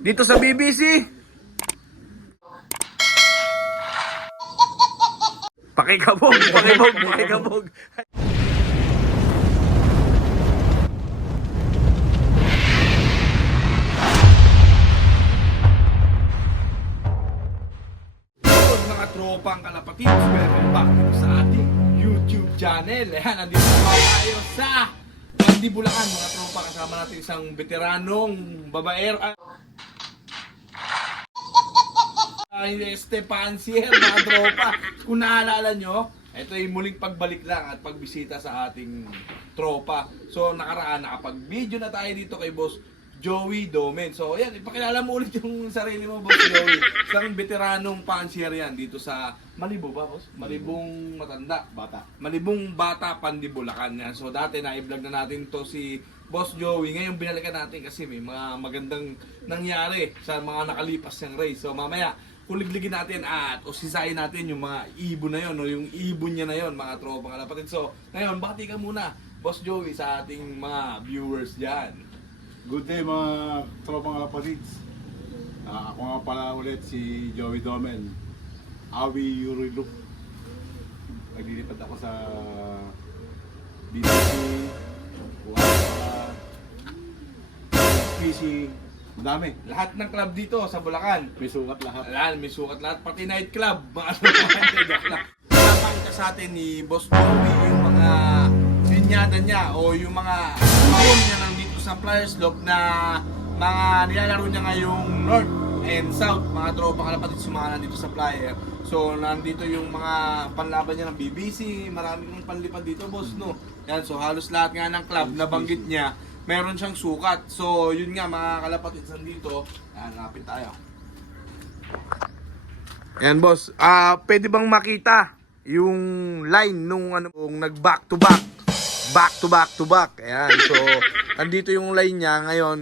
Dito sa BBC. Pakikabog, pakibog, pakikabog. Mga tropang kalapatids, welcome back dito sa ating YouTube channel. Ayan, nandito tayo sa Bulacan, mga tropa. Kasama natin isang veteranong babaer. Pancier, mga tropa. Kung naalala nyo, ito ay muling pagbalik lang at pagbisita sa ating tropa. So nakaraan, nakapag-video na tayo dito kay Boss Joey Domen. So ayan, ipakilala mo ulit yung sarili mo, Boss Joey. Isang veteranong pancier yan dito sa Malibu ba, Boss? Malibong matanda. Bata. Malibong Bata, Pandibulacan yan. So dati na-vlog na natin to si Boss Joey. Ngayon binalikan natin kasi may mga magandang nangyari sa mga nakalipas niyang race. So mamaya, kuligligin natin at usisayin natin yung mga ibon na yon o yung ibon niya na yon, mga tropang kalapatid. So ngayon, bati ka muna, Boss Joey, sa ating mga viewers dyan. Good day mga tropang kalapatids. Ako nga pala ulit si Joey Domen. Awi Yuriluk. Naglilipat ako sa BBC, PC, madami. Lahat ng club dito sa Bulacan. May sukat lahat. Ayan, may sukat lahat, pati night club. Mga Napakita sa atin ni Boss Joey yung mga linyada niya o yung mga ibon niya nandito sa Flyers Lock na mga nilalaro niya ngayong North and South, mga tropa kalapatid sumama nandito sa Flyer. So nandito yung mga panlaban niya ng BBC, marami kong panlipad dito, Boss, no? Yan, so halos lahat nga ng club na banggit niya, meron siyang sukat. So yun nga mga kalapatid nandito. Yan, lapit tayo. Yan, Boss. Pwede bang makita yung line nung ano, kung nag back to back. Ayan. So, andito yung line niya ngayon,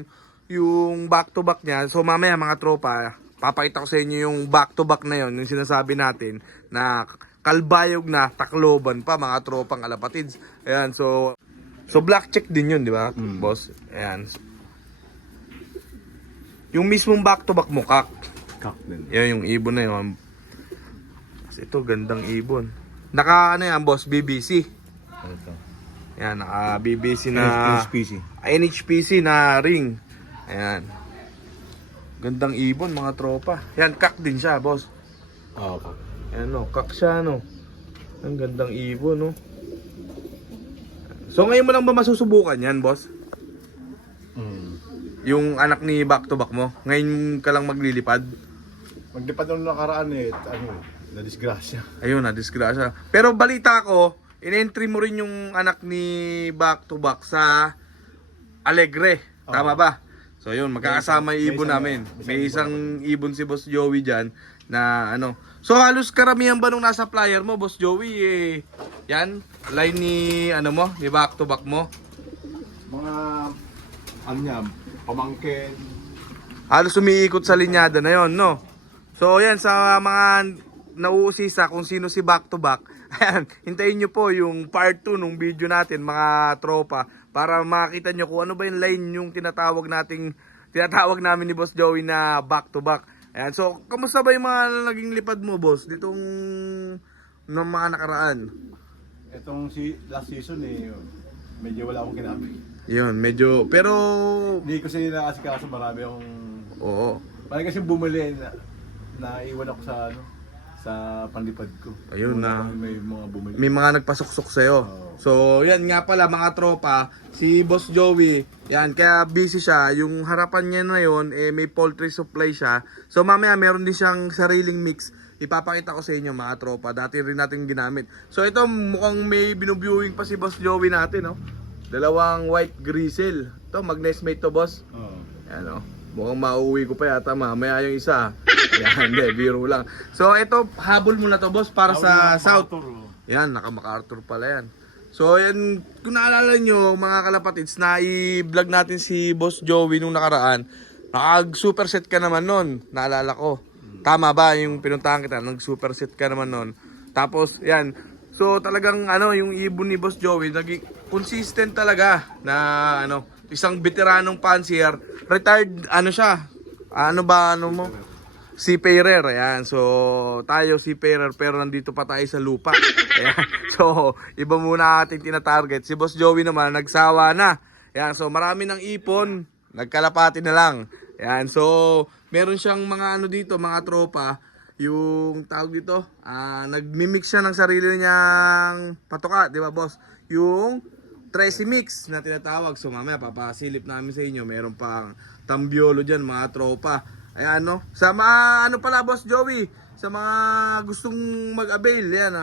yung back to back niya. So, mamaya mga tropa, papakita ko sa inyo yung back to back na yon, yung sinasabi natin na kalbayog na Tacloban pa, mga tropang kalapatids. Ayan, so black check din yun, di ba, Boss? Ayan. Yung mismong back to back mo, kak. Kak din. Yan yung ibon na yun. Kasi ito, gandang ibon. Naka, ano yan, Boss? BBC. Ito. Yan, naka BBC na... NHPC. NHPC na ring. Ayan. Gandang ibon, mga tropa. Yan, kak din siya, Boss. Okay. Ayan, no, kak siya, no. Ang gandang ibon, no. So, ngayon mo lang ba masusubukan yan, Boss? Yung anak ni back to back mo? Ngayon ka lang maglilipad? Maglipad nung nakaraan na-disgrasya. Ayun, na-disgrasya. Pero balita ko, in-entry mo rin yung anak ni back to back sa Alegre. Tama ba? So yun, magkakasama yung ibon namin. May isang ibon si Boss Joey dyan na ano. So halos karamihan ba nung nasa flyer mo, Boss Joey, yan, line ni ano mo, ni back to back mo? Mga ano niya, pamangkin. Halos umiikot sa linyada na yon, no? So yan, sa mga nauusisa kung sino si back to back, ayan, hintayin nyo po yung part 2 nung video natin, mga tropa, para makita nyo kung ano ba yung line yung tinatawag namin ni Boss Joey na back to back. Ayan, so kamusta ba yung mga naging lipad mo, Boss, ditong ng mga nakaraan? Itong last season medyo wala akong kinabig. Yun, medyo, pero... Hindi ko sila kasi kaso marami akong... Oo. Parang kasi bumili na iwan ako sa panlipad ko. Ayun na. May mga bumili. May mga nagpasuksok sa'yo. So, yan nga pala mga tropa, si Boss Joey, yan, kaya busy siya. Yung harapan niya na yun, may poultry supply siya. So, mamaya meron din siyang sariling mix. Ipapakita ko sa inyo mga tropa. Dati rin natin ginamit. So, ito mukhang may binubuing pa si Boss Joey natin, no? Dalawang white grizzle. Ito, mag-nestmate to, Boss. Oo. Yan, no? Mukhang mauwi ko pa yata mamaya yung isa. Yan, hindi, biro lang. So, ito, habol mo na to, Boss, para sa South. Yan, naka-MacArthur pala yan. So, yan, kung naalala nyo, mga kalapatids, na i-vlog natin si Boss Joey nung nakaraan. Nakag-superset ka naman nun, naalala ko. Tama ba yung pinuntahan kita? Nag-superset ka naman nun. Tapos, yan. So, talagang, yung ibon ni Boss Joey, naging consistent talaga na, isang veteranong fancier. Retired, siya, Ano ba, ano mo? Seafarer, ayan. So, tayo seafarer pero nandito pa tayo sa lupa. Ayan. So, iba muna ating tina-target. Si Boss Joey naman, nagsawa na. Ayan. So, marami ng ipon. Nagkalapati na lang. Ayan. So, meron siyang mga ano dito, mga tropa. Yung tawag dito, nagmimix siya ng sarili niyang patoka, di ba boss? Yung Tracy Mix na tinatawag. So, mamaya papasilip namin sa inyo. Meron pang tambiolo dyan, mga tropa. Ayan, no? Sa mga, ano pala, Boss Joey, sa mga gustong mag-avail, yan,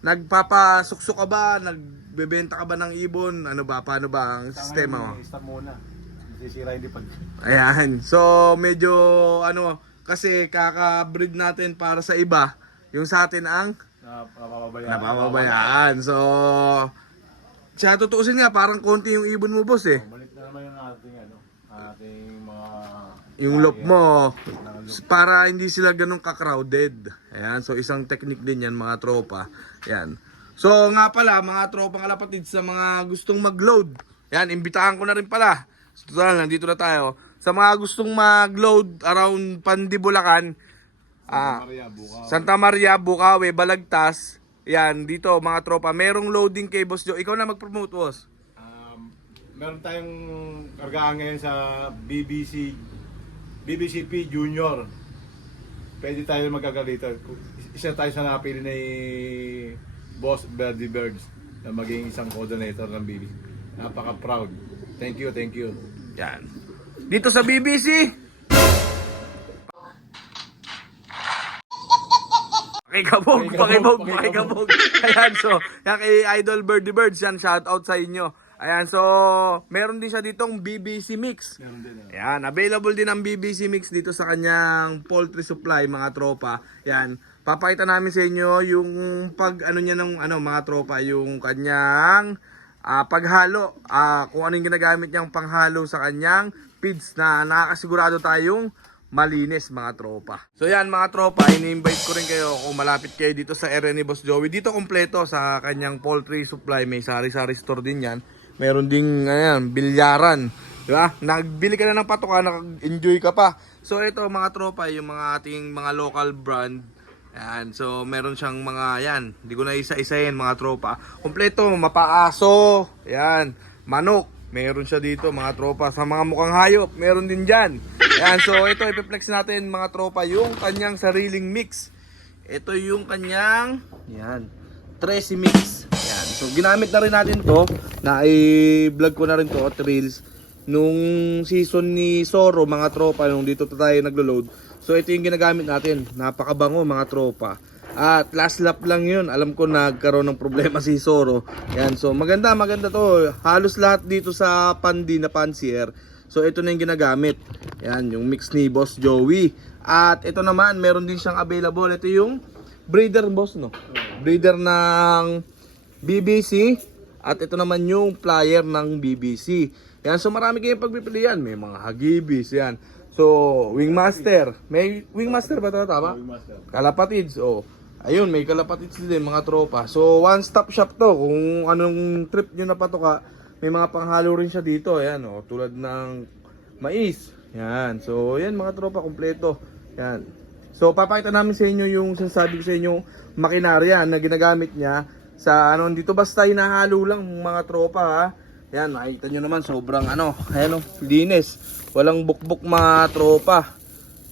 nagpapasuksok ka ba? Nagbebenta ka ba ng ibon? Ano ba? Paano ba ang sistema mo? Stop muna. Sisira hindi pag... Ayan. So, medyo, ano, kasi kaka-breed natin para sa iba. Yung sa atin ang napapabayaan. So, siya tutuusin nga, parang konti yung ibon mo, boss, eh. Balik na naman yung ating mga... Yung loop mo para hindi sila ganun ka-crowded. Ayan, so isang technique din yan mga tropa. Ayan. So nga pala mga tropa kalapatid sa mga gustong mag-load. Ayan, imbitahan ko na rin pala. So nandito na tayo. Sa mga gustong mag-load around Pandibulacan, Santa Maria, Bukawi, Balagtas. Ayan, dito mga tropa, merong loading kay Boss Joe. Ikaw na mag-promote, boss. Meron tayong kargaan ngayon sa BBCP Junior. Pwede tayo magkakalita. Isa tayo sa napili ni Boss Birdie Birds na maging isang coordinator ng BBC. Napaka-proud. Thank you, thank you. Yan. Dito sa BBC. Pakikabog. Ayan, so, yan kay Idol Birdie Birds, yan, shout out sa inyo. Ayan, so, meron din siya ditong BBC Mix. Meron din. Ayan, available din ang BBC Mix dito sa kanyang poultry supply, mga tropa. Ayan, papakita namin sa inyo yung pag, ano niya ng, mga tropa, yung kanyang paghalo. Kung ano yung ginagamit niyang panghalo sa kanyang feeds na nakakasigurado tayong malinis, mga tropa. So yan mga tropa, ini-invite ko rin kayo kung malapit kayo dito sa area ni Boss Joey. Dito kompleto sa kanyang poultry supply, may sari-sari store din yan. Meron ding ayan, bilyaran, di ba? Nagbili ka na ng patoka, nag-enjoy ka pa. So ito mga tropa, yung mga ating mga local brand. Ayan, so meron siyang mga yan, hindi ko na isa-isahin mga tropa. Kompleto, mapaaso, ayan, manok. Meron siya dito mga tropa. Sa mga mukhang hayop, meron din dyan. Ayan, so ito ipiplex natin mga tropa yung kanyang sariling mix. Ito yung kanyang yan, Tracy Mix. Ayan, so ginamit na rin natin to. Na-vlog ko na rin to at reels nung season ni Soro mga tropa, nung dito tayo naglo-load. So ito yung ginagamit natin. Napakabango mga tropa. At last lap lang yun. Alam ko nagkaroon ng problema si Soro. Yan, so maganda to. Halos lahat dito sa Pandi na Pansier. So ito na yung ginagamit. Yan, yung mix ni Boss Joey. At ito naman, meron din siyang available. Ito yung breeder, boss, no? Breeder ng BBC. At ito naman yung flyer ng BBC. Yan, so marami kayong pagpipilian. May mga hagibis, yan. So, Wingmaster. May Wingmaster ba ito? Tama? Wingmaster. Kalapatids, oh. Ayun, may kalapatids din mga tropa. So, one-stop shop to. Kung anong trip nyo na patoka, may mga panghalo rin siya dito. Ayan, oh, tulad ng mais. Yan. So, yan mga tropa, kompleto. Yan. So, papakita namin sa inyo yung sinasabi ko sa inyo makinarya na ginagamit niya sa dito basta hinahalo lang mga tropa, ha. Yan, makikita nyo naman, sobrang ayan, linis. Walang bukbok mga tropa.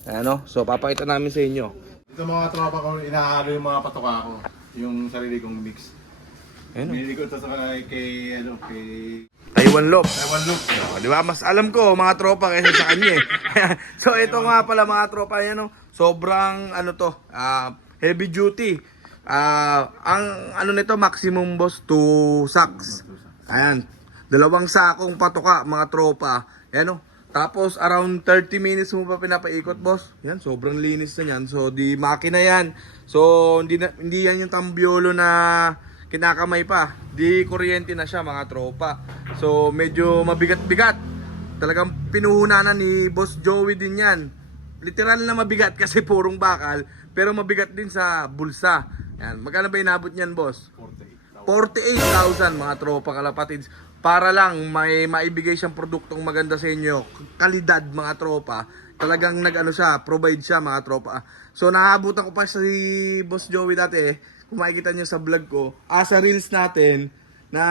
Ayan, so papakita namin sa inyo. Ito mga tropa ko, inahalo yung mga patoka ko. Yung sarili kong mix. Binili ko ito sa kay Taiwan Loop. Taiwan Loop. Di ba? Mas alam ko mga tropa kaysa sa kanya, eh. So ito nga pala mga tropa, yan, sobrang heavy duty. Ang nito maximum, boss, 2 sacks. Ayan, 2 sakong patoka mga tropa. Ayan, tapos around 30 minutes mo pa pinapaikot, boss. Yan, sobrang linis na yan. So di makina yan. So hindi yan yung tambiolo na kinakamay pa. Di kuryente na siya mga tropa. So medyo mabigat-bigat. Talagang pinuhunanan ni Boss Joey din yan. Literal na mabigat kasi purong bakal, pero mabigat din sa bulsa. Yan, magkano ba inabot niyan, boss? 48,000 mga tropa kalapatids. Para lang may maibigay siyang produktong maganda sa inyo, kalidad mga tropa. talagang nag-ano siya, provide siya mga tropa. So naabutan ko pa si Boss Joey dati kung makikita niyo sa vlog ko, sa reels natin na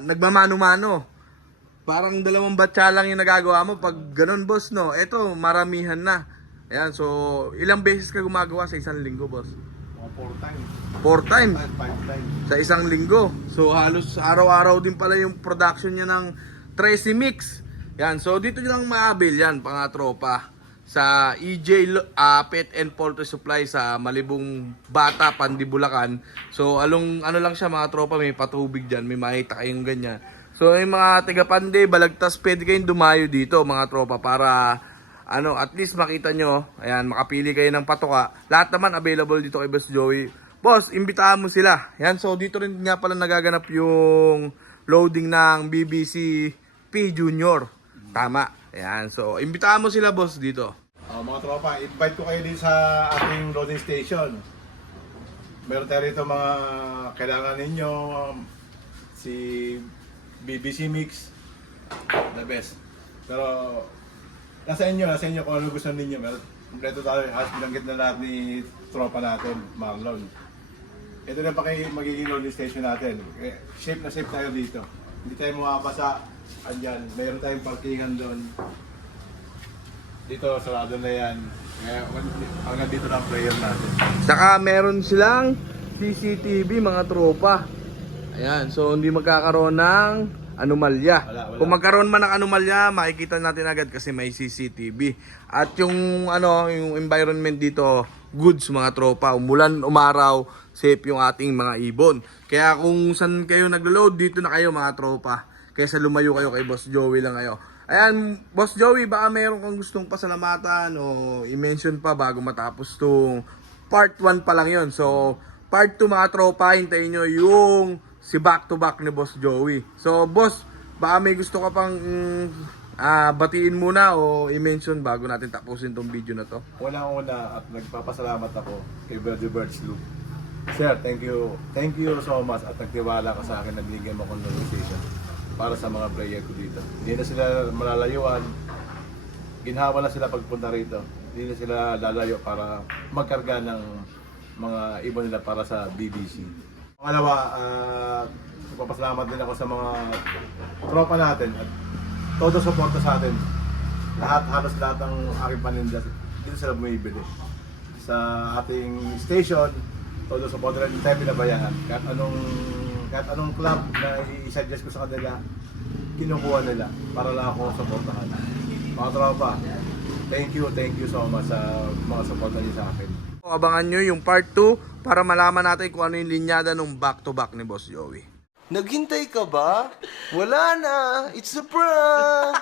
nagmamano-mano. Parang 2 batya lang yung nagagawa mo pag ganun, boss, no? Eto, maramihan na. Ayan, so ilang beses ka gumagawa sa isang linggo, boss? Mga 4 times. 4 times 5 times. sa isang linggo. So halos araw-araw din pala yung production niya ng 13 mix. Yan, so dito nyo lang maabil yan, mga tropa. Sa EJ Pet and Poultry Supply sa Malibong Bata, Pandibulacan. So ano lang siya mga tropa, may patubig dyan, may makita kayong ganyan. So yung mga taga-Pande, Balagtas, pwede kayong dumayo dito mga tropa para at least makita nyo, ayan, makapili kayo ng patoka. Lahat naman available dito kay Boss Joey. Boss, imbitahan mo sila. Yan, so dito rin nga pala nagaganap yung loading ng BBC P Junior. Tama. Ayan, so imbitahan mo sila, boss, dito. Mga tropa, invite ko kayo din sa ating loading station. Meron tayo rito mga kailangan ninyo. Si BBC Mix, the best. Pero nasa inyo kung ano gusto ninyo. Meron kompleto tayo, as binanggit na lahat ni tropa natin, Marlon. Ito na pa kayo magiging loading station natin. Safe na safe tayo dito. Hindi tayo mawapasa. Andyan, mayroon tayong parkingan doon. Dito, sarado na yan. Kaya hanggang dito na ang player natin. Saka meron silang CCTV, mga tropa. Ayan, so hindi magkakaroon ng anomalya. Wala. Kung magkaroon man ng anomalya, makikita natin agad kasi may CCTV. At yung yung environment dito, goods mga tropa. Umulan, umaraw, safe yung ating mga ibon. Kaya kung saan kayo naglo-load, dito na kayo mga tropa. Kaysa lumayo kayo kay Boss Joey lang kayo. Ayan, Boss Joey, baka meron kang gustong pasalamatan o i-mention pa bago matapos tong part 1 pa lang yon. So, part 2 mga tropa, hintayin nyo yung si back to back ni Boss Joey. So, boss, baka may gusto ka pang batiin muna o i-mention bago natin tapusin tong video na to. Unang-una at nagpapasalamat ako kay Virgil Birds Loop. Sir, thank you. Thank you so much at nagtiwala ka sa akin, nabigyan mo akong notification para sa mga player ko dito. Hindi na sila malalayuan. Ginhawa na sila pagpunta rito. Hindi na sila lalayo para magkarga ng mga ibon nila para sa BBC. Pangalawa, nagpapasalamat din ako sa mga tropa natin at todo suporta sa atin. Halos lahat ng aking paninda dito sila bumibili. Sa ating station, todo suporta rin tayo pinabayaan. Kahit anong club na i-suggest ko sa kanila, kinukuha nila para lang ako suportahan. Mga tropa, thank you so much sa mga suporta niyo sa akin. Abangan nyo yung part 2 para malaman natin kung ano yung linyada ng back to back ni Boss Joey. Naghintay ka ba? Wala na! It's a prank!